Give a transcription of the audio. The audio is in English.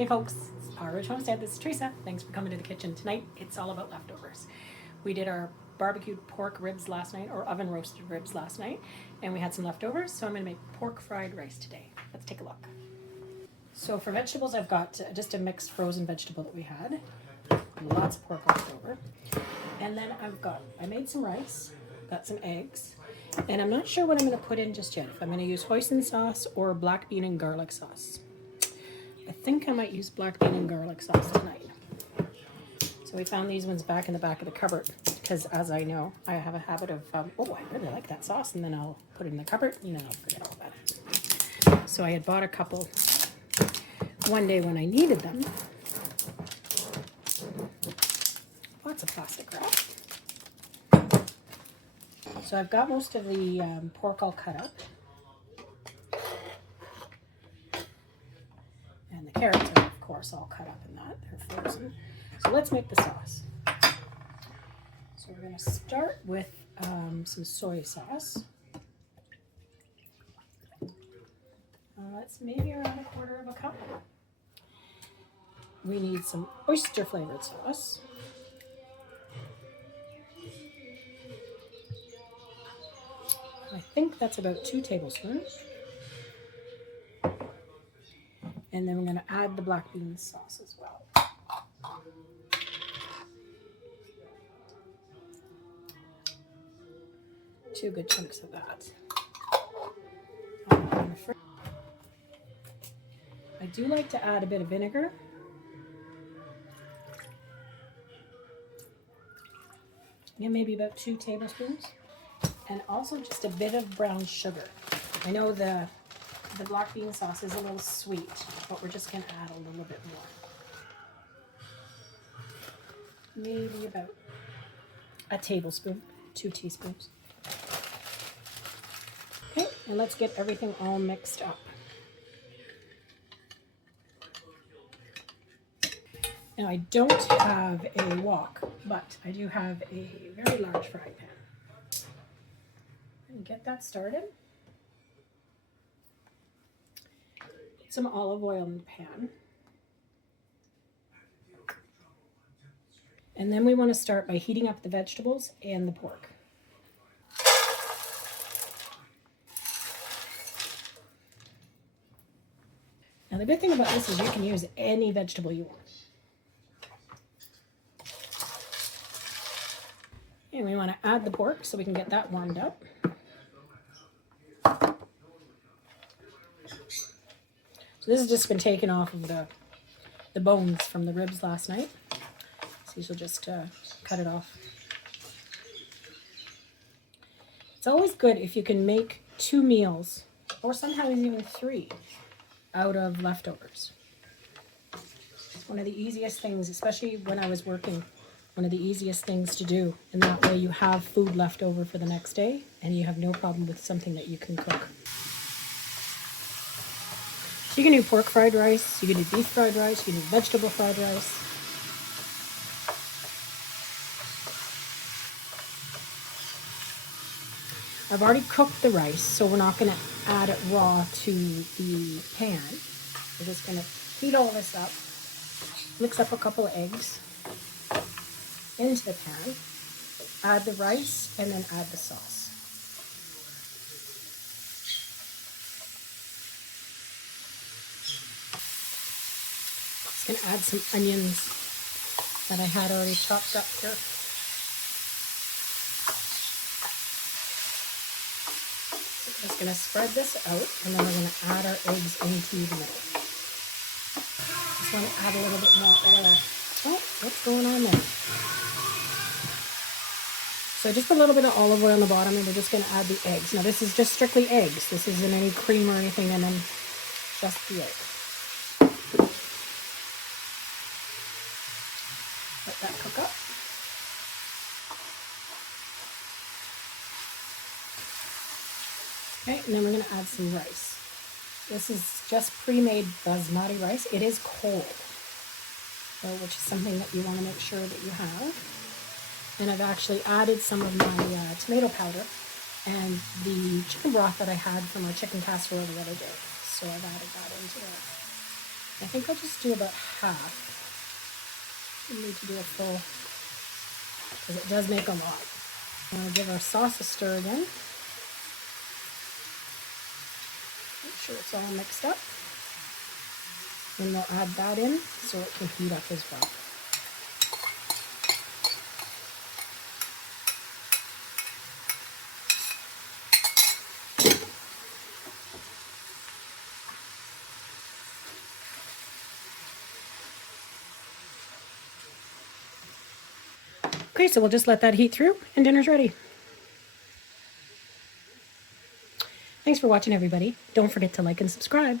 Hey folks, it's Power Rich Homestead. This is Teresa. Thanks for coming to the kitchen. Tonight it's all about leftovers. We did our barbecued pork ribs last night, or oven roasted ribs last night, and we had some leftovers, so I'm going to make pork fried rice today. Let's take a look. So for vegetables, I've got just a mixed frozen vegetable that we had. Lots of pork left over. And then I made some rice, got some eggs, and I'm not sure what I'm going to put in just yet. If I'm going to use hoisin sauce or black bean and garlic sauce. I think I might use black bean and garlic sauce tonight. So we found these ones back in the back of the cupboard because, as I know, I have a habit of, oh, I really like that sauce, and then I'll put it in the cupboard and then I'll forget all about it. So I had bought a couple one day when I needed them. Lots of plastic wrap. So I've got most of the pork all cut up. And the carrots are, of course, all cut up in that. They're frozen. So let's make the sauce. So we're going to start with some soy sauce. That's maybe around 1/4 cup. We need some oyster flavored sauce. I think that's about 2 tablespoons. And then we're going to add the black bean sauce as well. 2 good chunks of that. I do like to add a bit of vinegar. Yeah, maybe about 2 tablespoons. And also just a bit of brown sugar. I know the black bean sauce is a little sweet, but we're just going to add a little bit more. Maybe about a tablespoon, 2 teaspoons. Okay, and let's get everything all mixed up. Now I don't have a wok, but I do have a very large frying pan. And get that started. Put some olive oil in the pan. And then we want to start by heating up the vegetables and the pork. Now the good thing about this is you can use any vegetable you want. And we want to add the pork so we can get that warmed up. So this has just been taken off of the bones from the ribs last night. So you should just cut it off. It's always good if you can make 2 meals, or sometimes even 3, out of leftovers. One of the easiest things, especially when I was working, one of the easiest things to do. And that way you have food left over for the next day and you have no problem with something that you can cook. So you can do pork fried rice, you can do beef fried rice, you can do vegetable fried rice. I've already cooked the rice, so we're not going to add it raw to the pan. We're just going to heat all this up, mix up a couple of eggs into the pan, add the rice, and then add the sauce. Just going to add some onions that I had already chopped up here. Just going to spread this out, and then we're going to add our eggs into the middle. Just want to add a little bit more oil. Oh, what's going on there? So I just put a little bit of olive oil on the bottom, and we're just going to add the eggs. Now this is just strictly eggs. This isn't any cream or anything, and then just the egg. Let that cook up. Okay, and then we're going to add some rice. This is just pre-made basmati rice. It is cold, so, which is something that you want to make sure that you have. And I've actually added some of my tomato powder and the chicken broth that I had from our chicken casserole the other day. So I've added that into it. I think I'll just do about half. We need to do a full, because it does make a lot. I'm going to give our sauce a stir again. Make sure it's all mixed up. Then we'll add that in so it can heat up as well. Okay, so we'll just let that heat through and dinner's ready. Thanks for watching, everybody. Don't forget to like and subscribe.